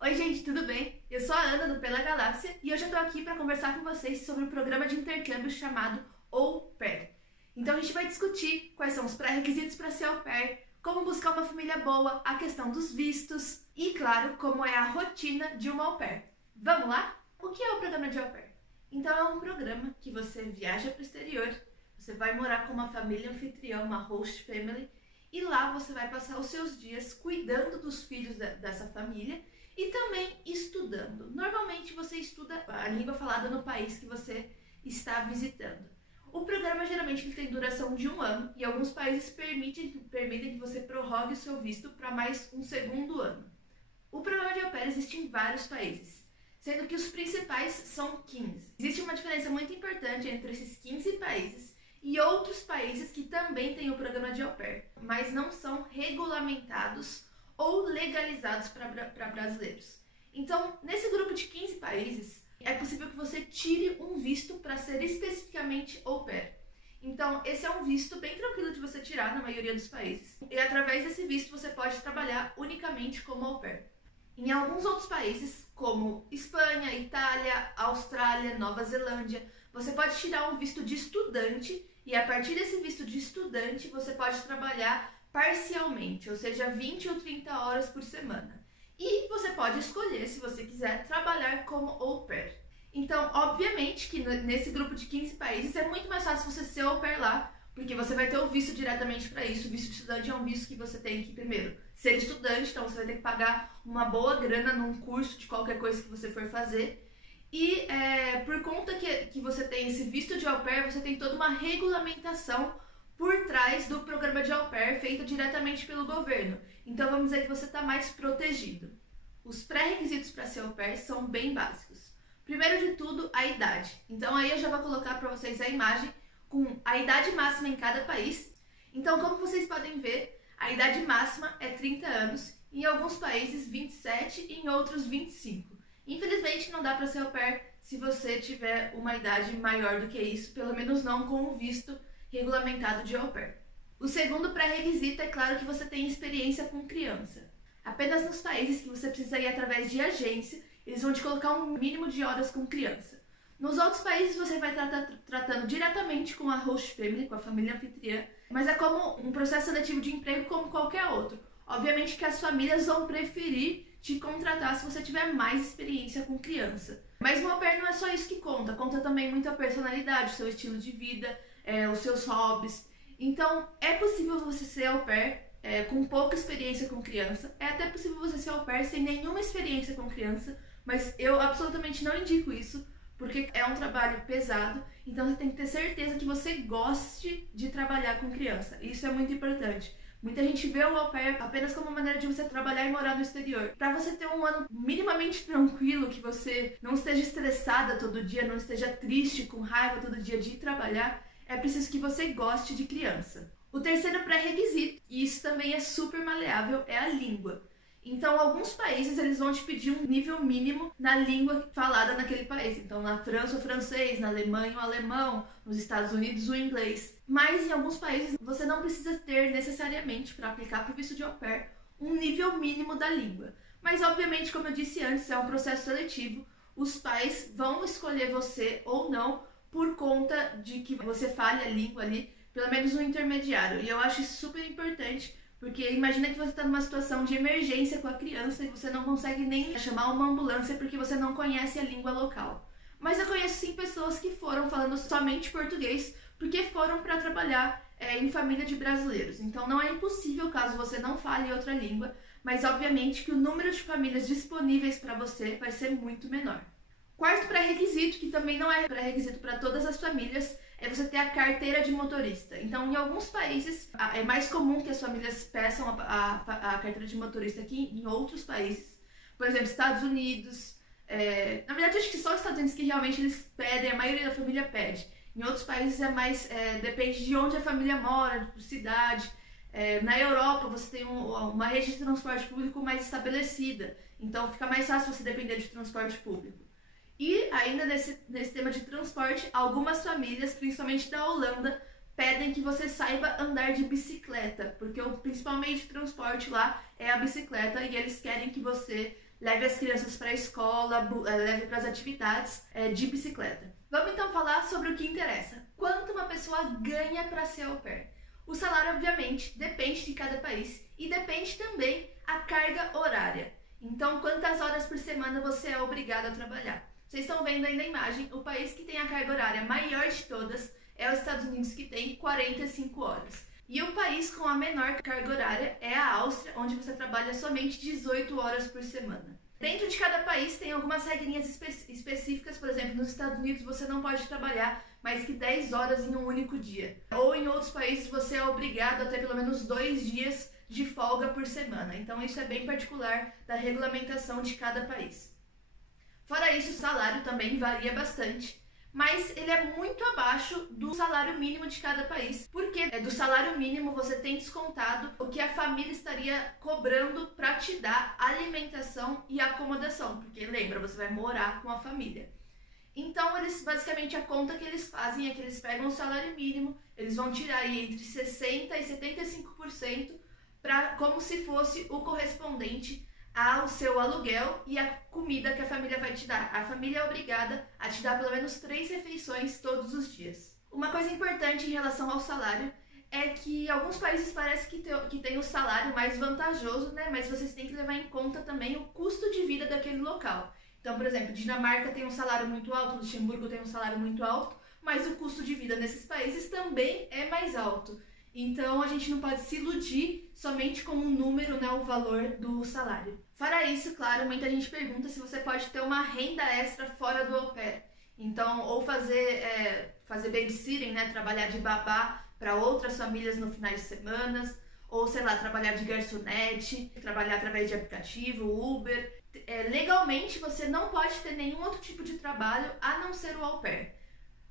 Oi gente, tudo bem? Eu sou a Ana do Pela Galáxia e hoje eu tô aqui para conversar com vocês sobre o programa de intercâmbio chamado Au Pair. Então a gente vai discutir quais são os pré-requisitos para ser au pair, como buscar uma família boa, a questão dos vistos e, claro, como é a rotina de uma au pair. Vamos lá? O que é o programa de au pair? Então é um programa que você viaja para o exterior, você vai morar com uma família anfitriã, uma host family, e lá você vai passar os seus dias cuidando dos filhos dessa família e também estudando. Normalmente você estuda a língua falada no país que você está visitando. O programa geralmente tem duração de 1 ano e alguns países permitem que você prorrogue o seu visto para mais um segundo ano. O programa de au pair existe em vários países, sendo que os principais são 15. Existe uma diferença muito importante entre esses 15 países e outros países que também têm o programa de au pair, mas não são regulamentados ou legalizados para brasileiros. Então, nesse grupo de 15 países, é possível que você tire um visto para ser especificamente au pair. Então, esse é um visto bem tranquilo de você tirar na maioria dos países. E através desse visto você pode trabalhar unicamente como au pair. Em alguns outros países, como Espanha, Itália, Austrália, Nova Zelândia, você pode tirar um visto de estudante e a partir desse visto de estudante você pode trabalhar parcialmente, ou seja, 20 ou 30 horas por semana. E você pode escolher, se você quiser, trabalhar como au pair. Então, obviamente que nesse grupo de 15 países é muito mais fácil você ser au pair lá, porque você vai ter o visto diretamente para isso. O visto de estudante é um visto que você tem que, primeiro, ser estudante, então você vai ter que pagar uma boa grana num curso de qualquer coisa que você for fazer. E por conta que você tem esse visto de au pair, você tem toda uma regulamentação por trás do programa de au pair feito diretamente pelo governo. Então vamos dizer que você está mais protegido. Os pré-requisitos para ser au pair são bem básicos. Primeiro de tudo, a idade. Então aí eu já vou colocar para vocês a imagem com a idade máxima em cada país. Então, como vocês podem ver, a idade máxima é 30 anos, em alguns países 27 e em outros 25. Infelizmente não dá para ser au pair se você tiver uma idade maior do que isso, pelo menos não com o visto regulamentado de au pair. O segundo pré-requisito é claro que você tem experiência com criança. Apenas nos países que você precisa ir através de agência, eles vão te colocar um mínimo de horas com criança. Nos outros países você vai estar tratando diretamente com a host family, com a família anfitriã, mas é como um processo seletivo de emprego como qualquer outro. Obviamente que as famílias vão preferir te contratar se você tiver mais experiência com criança. Mas no au pair não é só isso que conta, conta também muito a personalidade, o seu estilo de vida, os seus hobbies. Então é possível você ser au pair com pouca experiência com criança, é até possível você ser au pair sem nenhuma experiência com criança, mas eu absolutamente não indico isso, porque é um trabalho pesado, então você tem que ter certeza que você goste de trabalhar com criança. Isso é muito importante. Muita gente vê o au pair apenas como uma maneira de você trabalhar e morar no exterior. Para você ter um ano minimamente tranquilo, que você não esteja estressada todo dia, não esteja triste, com raiva todo dia de ir trabalhar, é preciso que você goste de criança. O terceiro pré-requisito, e isso também é super maleável, é a língua. Então, alguns países eles vão te pedir um nível mínimo na língua falada naquele país. Então, na França, o francês, na Alemanha, o alemão, nos Estados Unidos, o inglês. Mas, em alguns países, você não precisa ter necessariamente, para aplicar para o visto de au pair, um nível mínimo da língua. Mas, obviamente, como eu disse antes, é um processo seletivo. Os pais vão escolher você ou não por conta de que você fale a língua ali, pelo menos no intermediário. E eu acho isso super importante, porque imagina que você está numa situação de emergência com a criança e você não consegue nem chamar uma ambulância porque você não conhece a língua local. Mas eu conheço sim pessoas que foram falando somente português porque foram para trabalhar em família de brasileiros. Então não é impossível caso você não fale outra língua, mas obviamente que o número de famílias disponíveis para você vai ser muito menor. Quarto pré-requisito, que também não é pré-requisito para todas as famílias, é você ter a carteira de motorista. Então, em alguns países, é mais comum que as famílias peçam a carteira de motorista aqui, em outros países. Por exemplo, Estados Unidos. Na verdade, acho que só os Estados Unidos que realmente eles pedem, a maioria da família pede. Em outros países é mais, depende de onde a família mora, de cidade. Na Europa, você tem uma rede de transporte público mais estabelecida. Então, fica mais fácil você depender de transporte público. E ainda nesse tema de transporte, algumas famílias, principalmente da Holanda, pedem que você saiba andar de bicicleta, porque o principal meio de transporte lá é a bicicleta e eles querem que você leve as crianças para a escola, leve para as atividades de bicicleta. Vamos então falar sobre o que interessa. Quanto uma pessoa ganha para ser au pair? O salário, obviamente, depende de cada país e depende também a carga horária. Então, quantas horas por semana você é obrigado a trabalhar? Vocês estão vendo aí na imagem, o país que tem a carga horária maior de todas é os Estados Unidos, que tem 45 horas. E o país com a menor carga horária é a Áustria, onde você trabalha somente 18 horas por semana. Dentro de cada país tem algumas regrinhas específicas, por exemplo, nos Estados Unidos você não pode trabalhar mais que 10 horas em um único dia. Ou em outros países você é obrigado a ter pelo menos 2 dias de folga por semana. Então isso é bem particular da regulamentação de cada país. Fora isso, o salário também varia bastante, mas ele é muito abaixo do salário mínimo de cada país, porque do salário mínimo você tem descontado o que a família estaria cobrando para te dar alimentação e acomodação, porque lembra, você vai morar com a família. Então, eles basicamente a conta que eles fazem é que eles pegam o salário mínimo, eles vão tirar aí entre 60% e 75% como se fosse o correspondente ao seu aluguel e a comida que a família vai te dar. A família é obrigada a te dar pelo menos 3 refeições todos os dias. Uma coisa importante em relação ao salário é que alguns países parece que tem o salário mais vantajoso, né? Mas vocês têm que levar em conta também o custo de vida daquele local. Então, por exemplo, Dinamarca tem um salário muito alto, Luxemburgo tem um salário muito alto, mas o custo de vida nesses países também é mais alto. Então, a gente não pode se iludir somente com um número, né, o valor do salário. Fora isso, claro, muita gente pergunta se você pode ter uma renda extra fora do au pair. Então, ou fazer babysitting, né, trabalhar de babá para outras famílias no finais de semana, ou, sei lá, trabalhar de garçonete, trabalhar através de aplicativo, Uber. Legalmente, você não pode ter nenhum outro tipo de trabalho a não ser o au pair.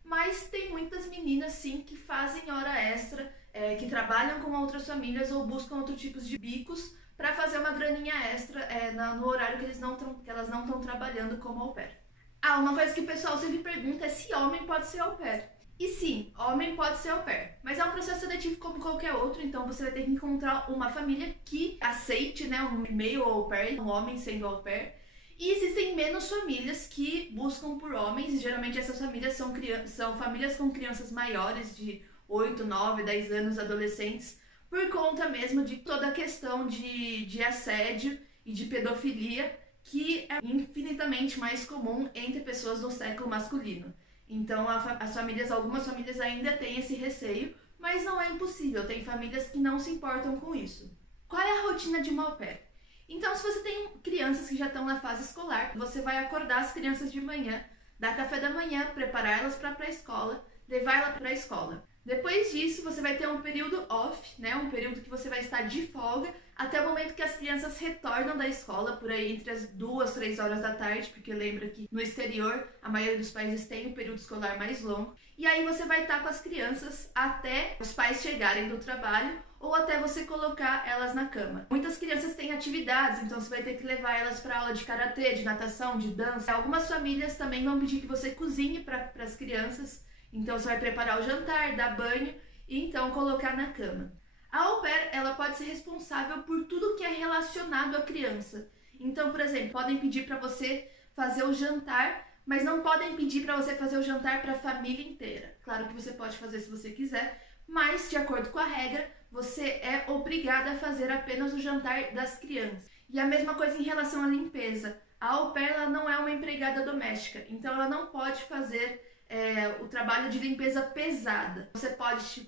Mas tem muitas meninas, sim, que fazem hora extra, que trabalham com outras famílias ou buscam outros tipos de bicos para fazer uma graninha extra no horário que elas não estão trabalhando como au pair. Uma coisa que o pessoal sempre pergunta é se homem pode ser au pair. E sim, homem pode ser au pair, mas é um processo seletivo como qualquer outro, então você vai ter que encontrar uma família que aceite, né, um male au pair, um homem sendo au pair. E existem menos famílias que buscam por homens, e geralmente essas famílias são famílias com crianças maiores de 8, 9, 10 anos, adolescentes, por conta mesmo de toda a questão de assédio e de pedofilia, que é infinitamente mais comum entre pessoas do sexo masculino. Então algumas famílias ainda têm esse receio, mas não é impossível, tem famílias que não se importam com isso. Qual é a rotina de uma au pair? Então, se você tem crianças que já estão na fase escolar, você vai acordar as crianças de manhã, dar café da manhã, preparar elas para a pré-escola, levar ela para a escola. Depois disso, você vai ter um período off, né? Um período que você vai estar de folga, até o momento que as crianças retornam da escola, por aí entre as 2, 3 horas da tarde, porque lembra que no exterior, a maioria dos países tem um período escolar mais longo. E aí você vai estar com as crianças até os pais chegarem do trabalho, ou até você colocar elas na cama. Muitas crianças têm atividades, então você vai ter que levar elas para aula de karatê, de natação, de dança. Algumas famílias também vão pedir que você cozinhe para as crianças, então você vai preparar o jantar, dar banho e então colocar na cama. A au pair, ela pode ser responsável por tudo que é relacionado à criança. Então, por exemplo, podem pedir para você fazer o jantar, mas não podem pedir para você fazer o jantar para a família inteira. Claro que você pode fazer se você quiser, mas de acordo com a regra, você é obrigada a fazer apenas o jantar das crianças. E a mesma coisa em relação à limpeza. A au pair, ela não é uma empregada doméstica, então ela não pode fazer o trabalho de limpeza pesada. Você pode,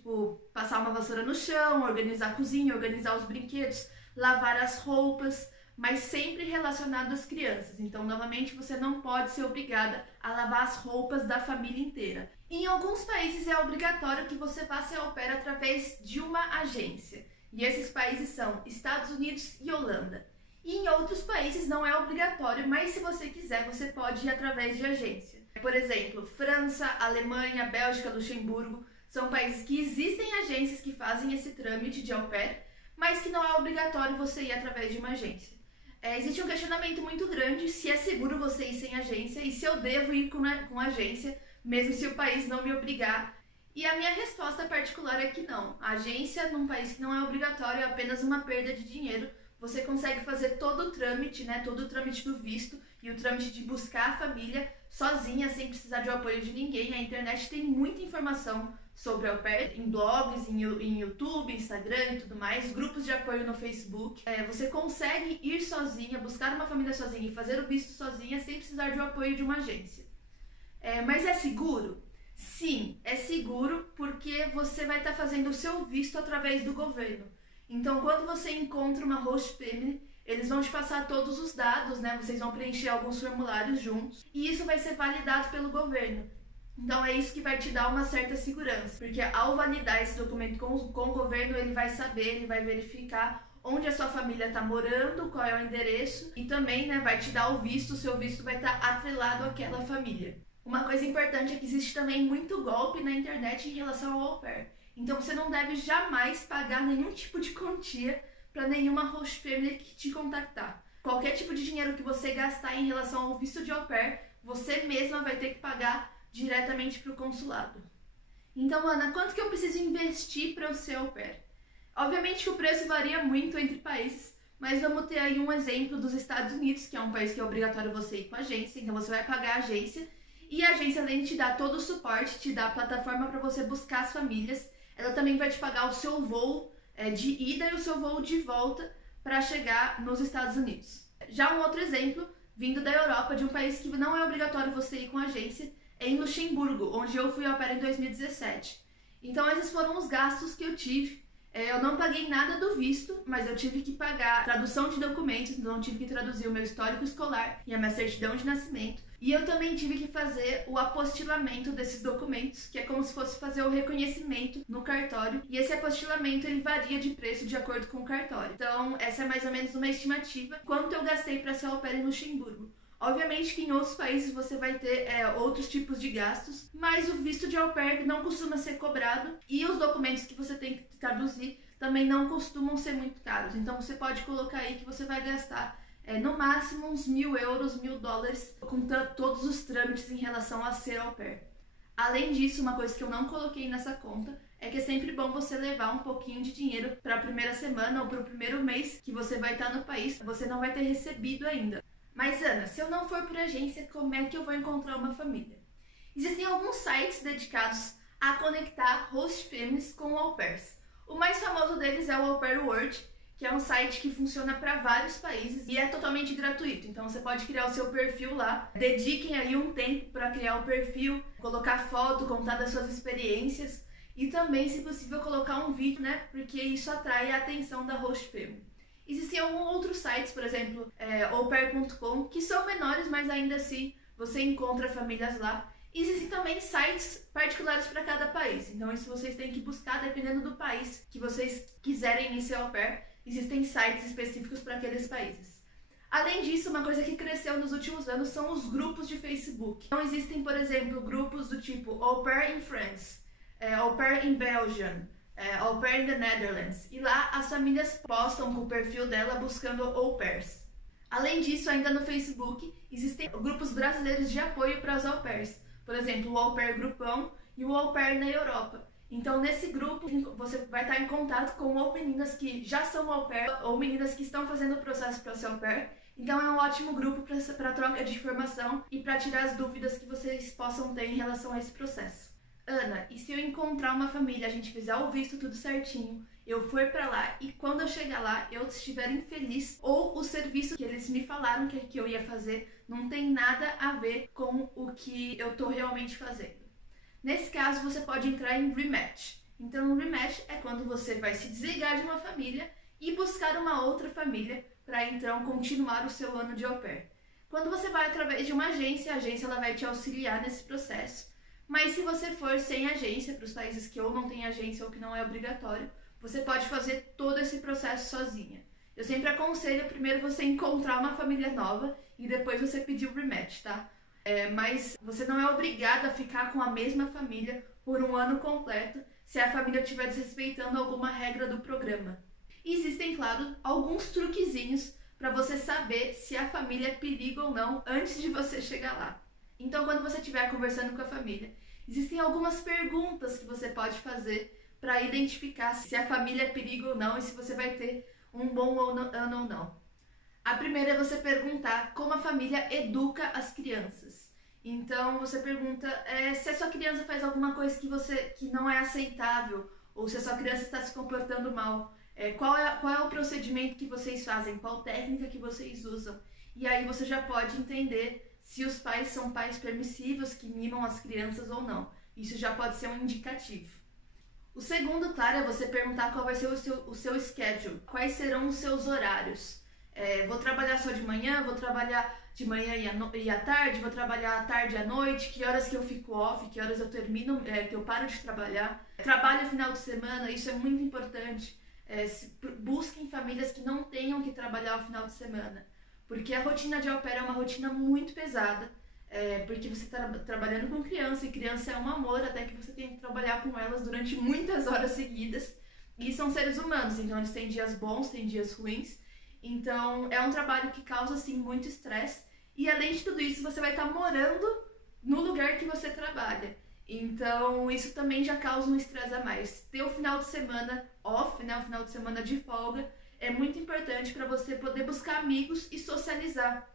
passar uma vassoura no chão, organizar a cozinha, organizar os brinquedos, lavar as roupas, mas sempre relacionado às crianças. Então, novamente, você não pode ser obrigada a lavar as roupas da família inteira. Em alguns países é obrigatório que você vá ser au pair através de uma agência. E esses países são Estados Unidos e Holanda. E em outros países não é obrigatório, mas se você quiser, você pode ir através de agência. Por exemplo, França, Alemanha, Bélgica, Luxemburgo, são países que existem agências que fazem esse trâmite de au pair, mas que não é obrigatório você ir através de uma agência. Existe um questionamento muito grande se é seguro você ir sem agência e se eu devo ir com agência, mesmo se o país não me obrigar. E a minha resposta particular é que não. A agência num país que não é obrigatório é apenas uma perda de dinheiro. você consegue fazer todo o trâmite, né, todo o trâmite do visto e o trâmite de buscar a família sozinha, sem precisar de apoio de ninguém. A internet tem muita informação sobre au pair, em blogs, em YouTube, Instagram e tudo mais, grupos de apoio no Facebook. Você consegue ir sozinha, buscar uma família sozinha e fazer o visto sozinha sem precisar de apoio de uma agência. Mas é seguro? Sim, é seguro porque você vai estar fazendo o seu visto através do governo. Então, quando você encontra uma host family, eles vão te passar todos os dados, né? Vocês vão preencher alguns formulários juntos e isso vai ser validado pelo governo. Então é isso que vai te dar uma certa segurança, porque ao validar esse documento com o governo, ele vai saber, ele vai verificar onde a sua família está morando, qual é o endereço e também, né, vai te dar o visto, o seu visto vai estar atrelado àquela família. Uma coisa importante é que existe também muito golpe na internet em relação ao au pair. Então você não deve jamais pagar nenhum tipo de quantia para nenhuma host family que te contactar. Qualquer tipo de dinheiro que você gastar em relação ao visto de au pair, você mesma vai ter que pagar diretamente para o consulado. Então, Ana, quanto que eu preciso investir para eu ser au pair? Obviamente que o preço varia muito entre países, mas vamos ter aí um exemplo dos Estados Unidos, que é um país que é obrigatório você ir com a agência, então você vai pagar a agência, e a agência, além de te dar todo o suporte, te dá a plataforma para você buscar as famílias, ela também vai te pagar o seu voo de ida e o seu voo de volta para chegar nos Estados Unidos. Já um outro exemplo, vindo da Europa, de um país que não é obrigatório você ir com a agência, é em Luxemburgo, onde eu fui au pair em 2017. Então esses foram os gastos que eu tive. Eu não paguei nada do visto, mas eu tive que pagar tradução de documentos, então eu tive que traduzir o meu histórico escolar e a minha certidão de nascimento. E eu também tive que fazer o apostilamento desses documentos, que é como se fosse fazer o reconhecimento no cartório. E esse apostilamento, ele varia de preço de acordo com o cartório. Então essa é mais ou menos uma estimativa quanto eu gastei para ser au pair em Luxemburgo. Obviamente que em outros países você vai ter outros tipos de gastos, mas o visto de au pair não costuma ser cobrado e os documentos que você tem que traduzir também não costumam ser muito caros. Então você pode colocar aí que você vai gastar no máximo uns 1.000 euros, $1.000 com todos os trâmites em relação a ser au pair. Além disso, uma coisa que eu não coloquei nessa conta é que é sempre bom você levar um pouquinho de dinheiro para a primeira semana ou para o primeiro mês que você vai estar no país, você não vai ter recebido ainda. Mas Ana, se eu não for por agência, como é que eu vou encontrar uma família? Existem alguns sites dedicados a conectar host families com au pairs. O mais famoso deles é o Au Pair World, que é um site que funciona para vários países e é totalmente gratuito. Então você pode criar o seu perfil lá, dediquem aí um tempo para criar o perfil, colocar foto, contar das suas experiências e também, se possível, colocar um vídeo, né? Porque isso atrai a atenção da host family. Existem alguns outros sites, por exemplo, aupair.com, que são menores, mas ainda assim você encontra famílias lá. Existem também sites particulares para cada país, então isso vocês têm que buscar dependendo do país que vocês quiserem ir ser au pair. Existem sites específicos para aqueles países. Além disso, uma coisa que cresceu nos últimos anos são os grupos de Facebook. Então existem, por exemplo, grupos do tipo Au Pair in France, Au Pair in Belgium, Au Pair in the Netherlands. E lá as famílias postam com o perfil dela buscando au pairs. Além disso, ainda no Facebook, existem grupos brasileiros de apoio para as au pairs. Por exemplo, o Au Pair Grupão e o Au Pair na Europa. Então, nesse grupo, você vai estar em contato com ou meninas que já são au pair ou meninas que estão fazendo o processo para ser au pair. Então, é um ótimo grupo para troca de informação e para tirar as dúvidas que vocês possam ter em relação a esse processo. Ana, e se eu encontrar uma família, a gente fizer o visto tudo certinho, eu for para lá e quando eu chegar lá, eu estiver infeliz ou o serviço que eles me falaram que eu ia fazer não tem nada a ver com o que eu tô realmente fazendo? Nesse caso, você pode entrar em rematch. Então, o rematch é quando você vai se desligar de uma família e buscar uma outra família para, então, continuar o seu ano de au pair. Quando você vai através de uma agência, a agência ela vai te auxiliar nesse processo. Mas se você for sem agência, para os países que ou não tem agência ou que não é obrigatório, você pode fazer todo esse processo sozinha. Eu sempre aconselho primeiro você encontrar uma família nova e depois você pedir o rematch, tá? Mas você não é obrigado a ficar com a mesma família por um ano completo se a família estiver desrespeitando alguma regra do programa. E existem, claro, alguns truquezinhos para você saber se a família é perigo ou não antes de você chegar lá. Então, quando você estiver conversando com a família, existem algumas perguntas que você pode fazer para identificar se a família é perigo ou não e se você vai ter um bom ano ou não. A primeira é você perguntar como a família educa as crianças. Então você pergunta se a sua criança faz alguma coisa que não é aceitável, ou se a sua criança está se comportando mal. Qual é o procedimento que vocês fazem, qual técnica que vocês usam. E aí você já pode entender se os pais são pais permissivos, que mimam as crianças ou não. Isso já pode ser um indicativo. O segundo, claro, é você perguntar qual vai ser o seu schedule, quais serão os seus horários. Vou trabalhar só de manhã, vou trabalhar de manhã e à tarde, vou trabalhar à tarde e à noite, que horas que eu fico off, que horas eu termino, que eu paro de trabalhar. Trabalho final de semana, isso é muito importante. Busquem famílias que não tenham que trabalhar ao final de semana, porque a rotina de au pair é uma rotina muito pesada, porque você está trabalhando com criança, e criança é um amor, até que você tem que trabalhar com elas durante muitas horas seguidas, e são seres humanos, então eles têm dias bons, têm dias ruins, então é um trabalho que causa assim muito estresse, e além de tudo isso você vai estar morando no lugar que você trabalha. Então isso também já causa um estresse a mais. Ter o final de semana off, né, o final de semana de folga, é muito importante para você poder buscar amigos e socializar.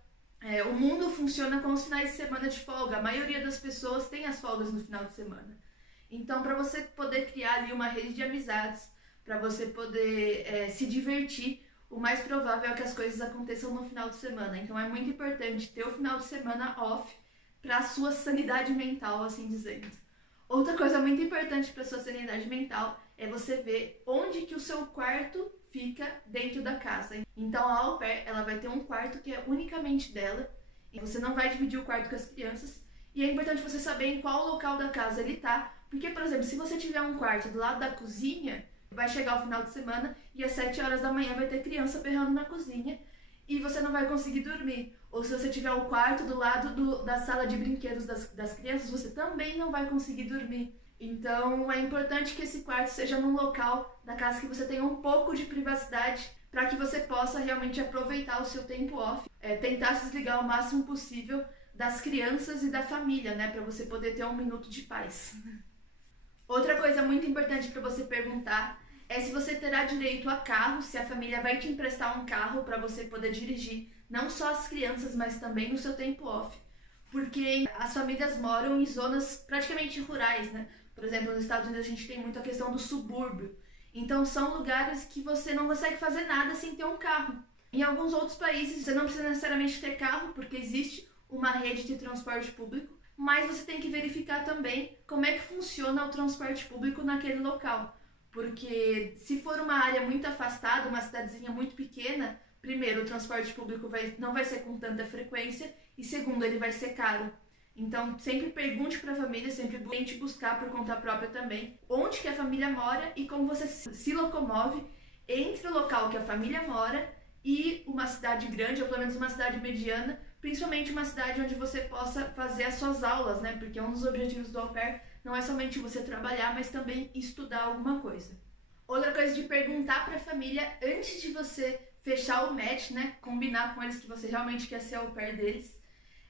O mundo funciona com os finais de semana de folga. A maioria das pessoas tem as folgas no final de semana. Então, para você poder criar ali uma rede de amizades, para você poder se divertir, o mais provável é que as coisas aconteçam no final de semana. Então, é muito importante ter o final de semana off para a sua sanidade mental, assim dizendo. Outra coisa muito importante para a sua sanidade mental é você ver onde que o seu quarto fica dentro da casa. Então a au pair, ela vai ter um quarto que é unicamente dela, e você não vai dividir o quarto com as crianças, e é importante você saber em qual local da casa ele tá, porque, por exemplo, se você tiver um quarto do lado da cozinha, vai chegar o final de semana e às 7 horas da manhã vai ter criança berrando na cozinha e você não vai conseguir dormir. Ou se você tiver o quarto do lado da sala de brinquedos das crianças, você também não vai conseguir dormir. Então é importante que esse quarto seja num local da casa que você tenha um pouco de privacidade, para que você possa realmente aproveitar o seu tempo off, tentar se desligar o máximo possível das crianças e da família, né, para você poder ter um minuto de paz. Outra coisa muito importante para você perguntar é se você terá direito a carro, se a família vai te emprestar um carro para você poder dirigir, não só as crianças, mas também no seu tempo off. Porque as famílias moram em zonas praticamente rurais, né? Por exemplo, nos Estados Unidos a gente tem muito a questão do subúrbio. Então são lugares que você não consegue fazer nada sem ter um carro. Em alguns outros países você não precisa necessariamente ter carro, porque existe uma rede de transporte público, mas você tem que verificar também como é que funciona o transporte público naquele local. Porque se for uma área muito afastada, uma cidadezinha muito pequena, primeiro, o transporte público não vai ser com tanta frequência, e segundo, ele vai ser caro. Então, sempre pergunte para a família, sempre tente buscar por conta própria também onde que a família mora e como você se locomove entre o local que a família mora e uma cidade grande, ou pelo menos uma cidade mediana, principalmente uma cidade onde você possa fazer as suas aulas, né? Porque um dos objetivos do au pair não é somente você trabalhar, mas também estudar alguma coisa. Outra coisa de perguntar para a família antes de você fechar o match, né? Combinar com eles que você realmente quer ser au pair deles,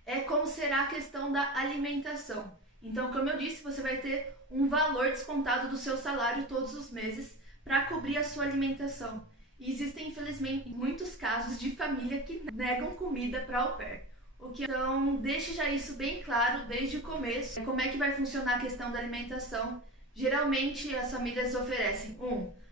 é como será a questão da alimentação. Então, como eu disse, você vai ter um valor descontado do seu salário todos os meses para cobrir a sua alimentação. E existem, infelizmente, muitos casos de família que negam comida para au pair. Então, deixe já isso bem claro desde o começo. Como é que vai funcionar a questão da alimentação? Geralmente, as famílias oferecem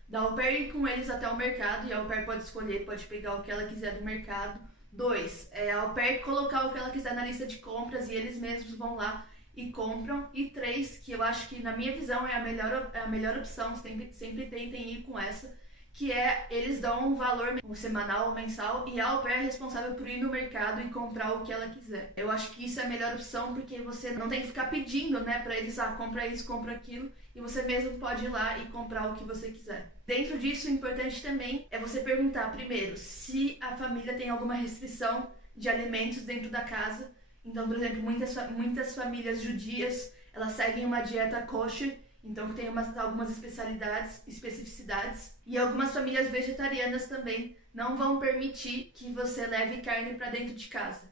da au pair ir com eles até o mercado, e a au pair pode escolher, pode pegar o que ela quiser do mercado. 2, a au pair colocar o que ela quiser na lista de compras e eles mesmos vão lá e compram. E 3, que eu acho que na minha visão é a melhor opção, sempre tentem ir com essa, que eles dão um valor semanal ou mensal e a au pair é responsável por ir no mercado e comprar o que ela quiser. Eu acho que isso é a melhor opção, porque você não tem que ficar pedindo, né, pra eles, compra isso, compra aquilo, e você mesmo pode ir lá e comprar o que você quiser. Dentro disso, o importante também é você perguntar primeiro se a família tem alguma restrição de alimentos dentro da casa. Então, por exemplo, muitas famílias judias, elas seguem uma dieta kosher, então tem algumas especificidades, e algumas famílias vegetarianas também não vão permitir que você leve carne para dentro de casa.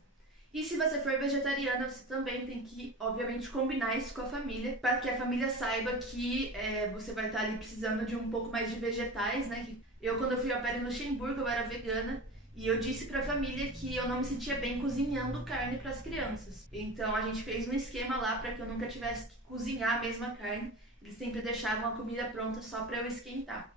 E se você for vegetariana, você também tem que, obviamente, combinar isso com a família, para que a família saiba que você vai estar ali precisando de um pouco mais de vegetais, né? Eu, quando eu fui ao pé em Luxemburgo, eu era vegana, e eu disse para a família que eu não me sentia bem cozinhando carne para as crianças. Então a gente fez um esquema lá para que eu nunca tivesse que cozinhar a mesma carne. Eles sempre deixavam a comida pronta só para eu esquentar.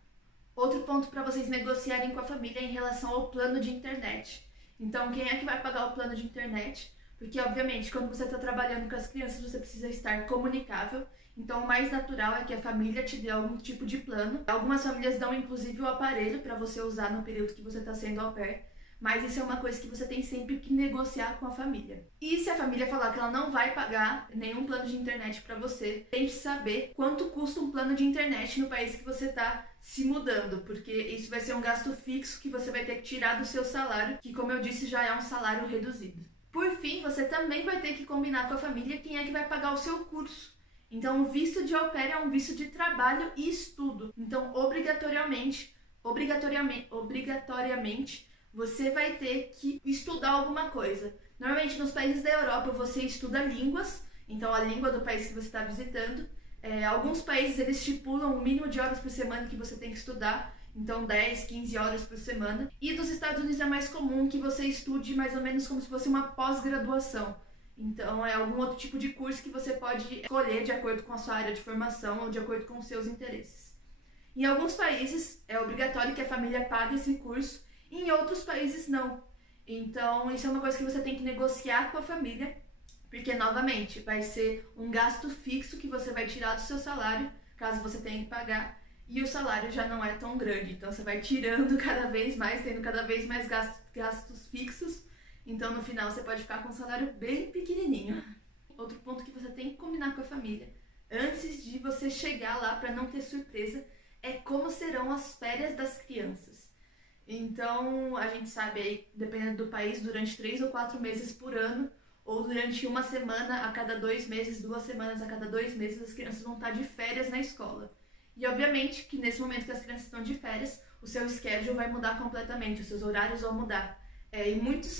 Outro ponto para vocês negociarem com a família é em relação ao plano de internet. Então, quem é que vai pagar o plano de internet? Porque, obviamente, quando você está trabalhando com as crianças, você precisa estar comunicável. Então, o mais natural é que a família te dê algum tipo de plano. Algumas famílias dão, inclusive, o aparelho para você usar no período que você está sendo au pair. Mas isso é uma coisa que você tem sempre que negociar com a família. E se a família falar que ela não vai pagar nenhum plano de internet para você, tente saber quanto custa um plano de internet no país que você está se mudando, porque isso vai ser um gasto fixo que você vai ter que tirar do seu salário, que, como eu disse, já é um salário reduzido. Por fim, você também vai ter que combinar com a família quem é que vai pagar o seu curso. Então, o visto de au pair é um visto de trabalho e estudo. Então, obrigatoriamente, você vai ter que estudar alguma coisa. Normalmente, nos países da Europa, você estuda línguas, então a língua do país que você está visitando. Alguns países, eles estipulam o mínimo de horas por semana que você tem que estudar, então 10, 15 horas por semana. E dos Estados Unidos é mais comum que você estude mais ou menos como se fosse uma pós-graduação. Então, é algum outro tipo de curso que você pode escolher de acordo com a sua área de formação ou de acordo com os seus interesses. Em alguns países, é obrigatório que a família pague esse curso, e em outros países não. Então, isso é uma coisa que você tem que negociar com a família, porque, novamente, vai ser um gasto fixo que você vai tirar do seu salário, caso você tenha que pagar, e o salário já não é tão grande. Então, você vai tirando cada vez mais, tendo cada vez mais gastos fixos. Então, no final, você pode ficar com um salário bem pequenininho. Outro ponto que você tem que combinar com a família, antes de você chegar lá para não ter surpresa, é como serão as férias das crianças. Então, a gente sabe aí, dependendo do país, durante 3 ou 4 meses por ano, ou durante uma semana a cada 2 meses, 2 semanas a cada 2 meses, as crianças vão estar de férias na escola. E, obviamente, que nesse momento que as crianças estão de férias, o seu schedule vai mudar completamente, os seus horários vão mudar. E muitas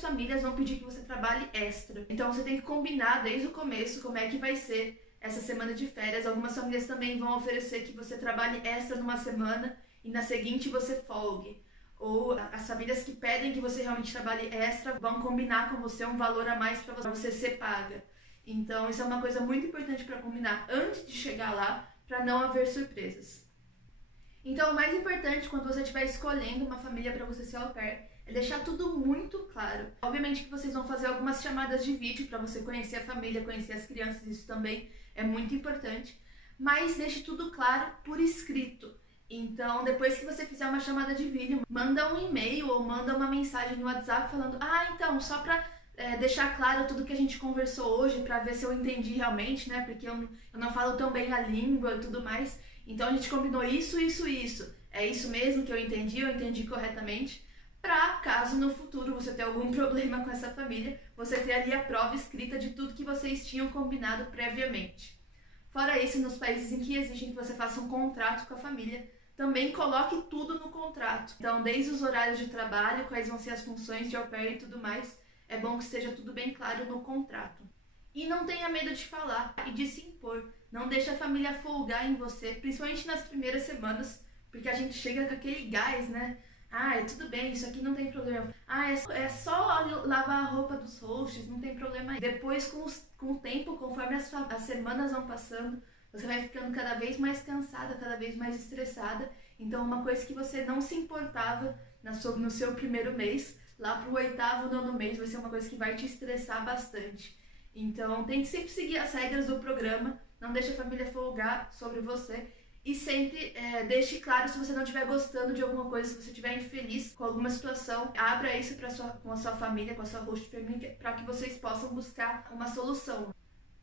famílias vão pedir que você trabalhe extra. Então, você tem que combinar desde o começo como é que vai ser essa semana de férias. Algumas famílias também vão oferecer que você trabalhe extra numa semana e na seguinte você folgue. Ou as famílias que pedem que você realmente trabalhe extra vão combinar com você um valor a mais para você ser paga. Então, isso é uma coisa muito importante para combinar antes de chegar lá, para não haver surpresas. Então, o mais importante quando você estiver escolhendo uma família para você ser au pair é deixar tudo muito claro. Obviamente que vocês vão fazer algumas chamadas de vídeo para você conhecer a família, conhecer as crianças, isso também é muito importante. Mas deixe tudo claro por escrito. Então, depois que você fizer uma chamada de vídeo, manda um e-mail ou manda uma mensagem no WhatsApp falando: então, só para deixar claro tudo que a gente conversou hoje, para ver se eu entendi realmente, né? Porque eu não falo tão bem a língua e tudo mais. Então, a gente combinou isso. É isso mesmo que eu entendi corretamente. Para caso no futuro você tenha algum problema com essa família, você ter ali a prova escrita de tudo que vocês tinham combinado previamente. Fora isso, nos países em que exigem que você faça um contrato com a família, também coloque tudo no contrato. Então, desde os horários de trabalho, quais vão ser as funções de au pair e tudo mais, é bom que esteja tudo bem claro no contrato. E não tenha medo de falar e de se impor. Não deixe a família folgar em você, principalmente nas primeiras semanas, porque a gente chega com aquele gás, né? Tudo bem, isso aqui não tem problema. É só lavar a roupa dos hosts, não tem problema aí. Depois, com o tempo, conforme as semanas vão passando, você vai ficando cada vez mais cansada, cada vez mais estressada. Então, uma coisa que você não se importava no seu primeiro mês, lá pro 8º, 9º mês, vai ser uma coisa que vai te estressar bastante. Então, tente sempre seguir as regras do programa, não deixe a família folgar sobre você. E sempre deixe claro se você não estiver gostando de alguma coisa, se você estiver infeliz com alguma situação, abra isso com a sua família, com a sua host family, para que vocês possam buscar uma solução.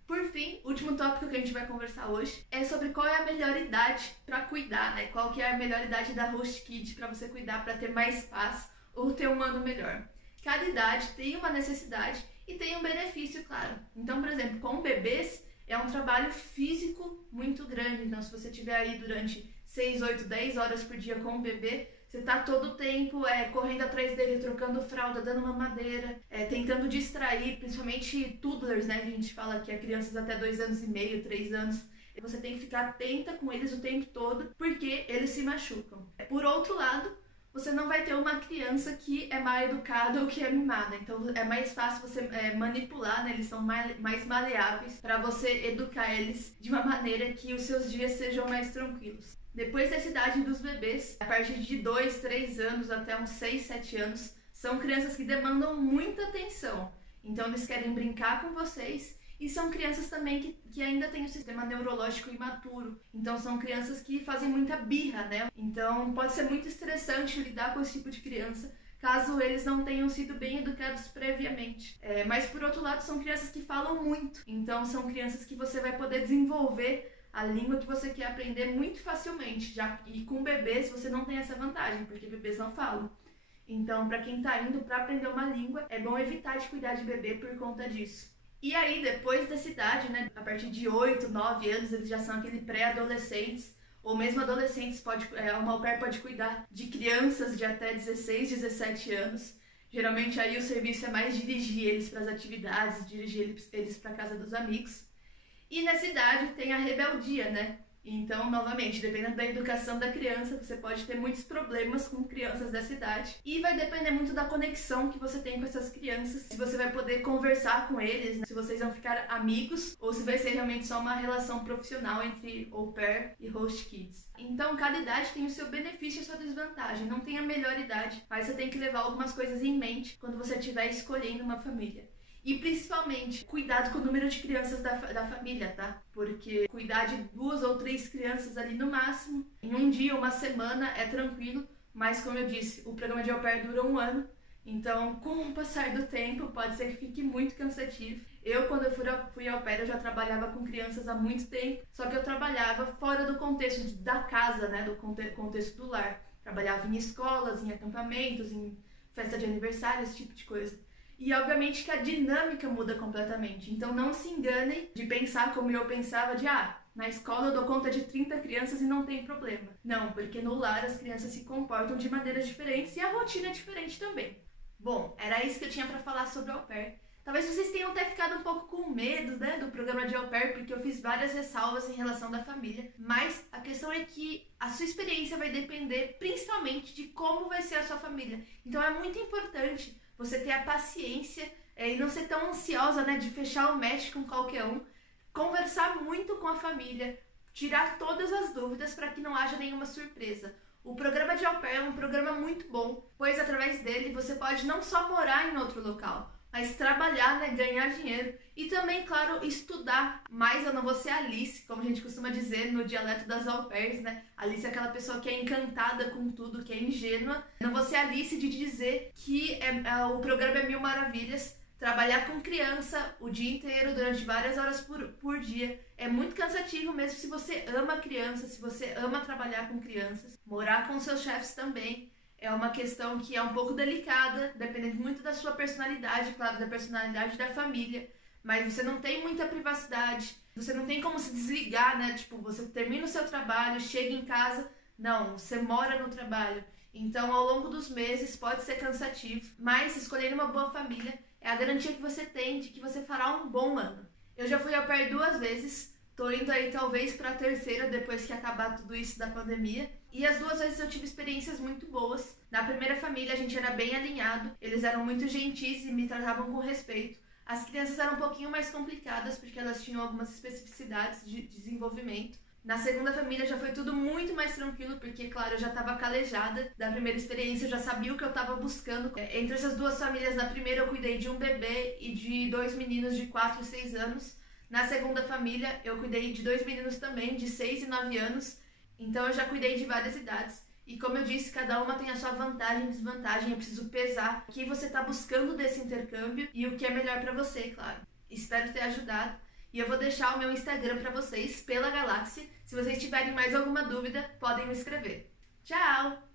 Por fim, o último tópico que a gente vai conversar hoje é sobre qual é a melhor idade para cuidar, né? Qual que é a melhor idade da host kid para você cuidar, para ter mais paz ou ter um ano melhor. Cada idade tem uma necessidade e tem um benefício, claro. Então, por exemplo, com bebês, é um trabalho físico muito grande. Então, se você estiver aí durante 6, 8, 10 horas por dia com o bebê, Você tá todo o tempo correndo atrás dele, trocando fralda, dando mamadeira, tentando distrair, principalmente toddlers, né? A gente fala que é crianças até 2 anos e meio, 3 anos. Você tem que ficar atenta com eles o tempo todo, porque eles se machucam. Por outro lado, você não vai ter uma criança que é mal educada ou que é mimada. Então é mais fácil você manipular, né? Eles são mais maleáveis para você educar eles de uma maneira que os seus dias sejam mais tranquilos. Depois dessa idade dos bebês, a partir de 2, 3 anos até uns 6, 7 anos, são crianças que demandam muita atenção. Então eles querem brincar com vocês e são crianças também que ainda têm o sistema neurológico imaturo. Então são crianças que fazem muita birra, né? Então pode ser muito estressante lidar com esse tipo de criança, caso eles não tenham sido bem educados previamente. Mas por outro lado, são crianças que falam muito. Então são crianças que você vai poder desenvolver a língua que você quer aprender muito facilmente. E com bebês você não tem essa vantagem, porque bebês não falam. Então, para quem está indo para aprender uma língua, é bom evitar de cuidar de bebê por conta disso. E aí, depois dessa idade, né, a partir de 8, 9 anos, eles já são aquele pré-adolescentes, ou mesmo adolescentes, uma au pair pode cuidar de crianças de até 16, 17 anos. Geralmente aí o serviço é mais dirigir eles para as atividades, dirigir eles para a casa dos amigos. E nessa idade tem a rebeldia, né? Então, novamente, dependendo da educação da criança, você pode ter muitos problemas com crianças dessa idade. E vai depender muito da conexão que você tem com essas crianças. Se você vai poder conversar com eles, né? Se vocês vão ficar amigos, ou se vai ser realmente só uma relação profissional entre au pair e host kids. Então, cada idade tem o seu benefício e a sua desvantagem. Não tem a melhor idade, mas você tem que levar algumas coisas em mente quando você estiver escolhendo uma família. E principalmente, cuidado com o número de crianças da família, tá? Porque cuidar de 2 ou 3 crianças ali no máximo, em um dia, uma semana, é tranquilo. Mas como eu disse, o programa de au pair dura 1 ano. Então, com o passar do tempo, pode ser que fique muito cansativo. Eu, quando eu fui au pair, eu já trabalhava com crianças há muito tempo. Só que eu trabalhava fora do contexto da casa, né? Do contexto do lar. Trabalhava em escolas, em acampamentos, em festa de aniversário, esse tipo de coisa. E obviamente que a dinâmica muda completamente. Então não se enganem de pensar como eu pensava de na escola eu dou conta de 30 crianças e não tem problema. Não, porque no lar as crianças se comportam de maneiras diferentes e a rotina é diferente também. Bom, era isso que eu tinha para falar sobre au pair. Talvez vocês tenham até ficado um pouco com medo, né, do programa de au pair, porque eu fiz várias ressalvas em relação da família. Mas a questão é que a sua experiência vai depender principalmente de como vai ser a sua família. Então é muito importante você ter a paciência e não ser tão ansiosa, né, de fechar o match com qualquer um. Conversar muito com a família, tirar todas as dúvidas para que não haja nenhuma surpresa. O programa de au pair é um programa muito bom, pois através dele você pode não só morar em outro local, mas trabalhar, né, ganhar dinheiro e também, claro, estudar. Mas eu não vou ser Alice, como a gente costuma dizer no dialeto das au pairs, né? Alice é aquela pessoa que é encantada com tudo, que é ingênua. Não vou ser Alice de dizer que o programa é 1000 maravilhas. Trabalhar com criança o dia inteiro, durante várias horas por dia, é muito cansativo mesmo se você ama criança, se você ama trabalhar com crianças. Morar com seus chefes também é uma questão que é um pouco delicada, dependendo muito da sua personalidade, claro, da personalidade da família, mas você não tem muita privacidade, você não tem como se desligar, né? Tipo, você termina o seu trabalho, chega em casa, não, você mora no trabalho. Então, ao longo dos meses, pode ser cansativo, mas escolher uma boa família é a garantia que você tem de que você fará um bom ano. Eu já fui au pair 2 vezes, tô indo aí talvez para a 3ª depois que acabar tudo isso da pandemia. E as 2 vezes eu tive experiências muito boas. Na primeira família a gente era bem alinhado, eles eram muito gentis e me tratavam com respeito. As crianças eram um pouquinho mais complicadas porque elas tinham algumas especificidades de desenvolvimento. Na segunda família já foi tudo muito mais tranquilo, porque, claro, eu já estava calejada da primeira experiência, eu já sabia o que eu estava buscando. Entre essas 2 famílias, na primeira eu cuidei de um bebê e de 2 meninos de 4 e 6 anos. Na segunda família eu cuidei de 2 meninos também, de 6 e 9 anos. Então eu já cuidei de várias idades. E como eu disse, cada uma tem a sua vantagem e desvantagem. Eu preciso pesar o que você está buscando desse intercâmbio e o que é melhor para você, claro. Espero ter ajudado. E eu vou deixar o meu Instagram para vocês pela Galáxia. Se vocês tiverem mais alguma dúvida, podem me escrever. Tchau!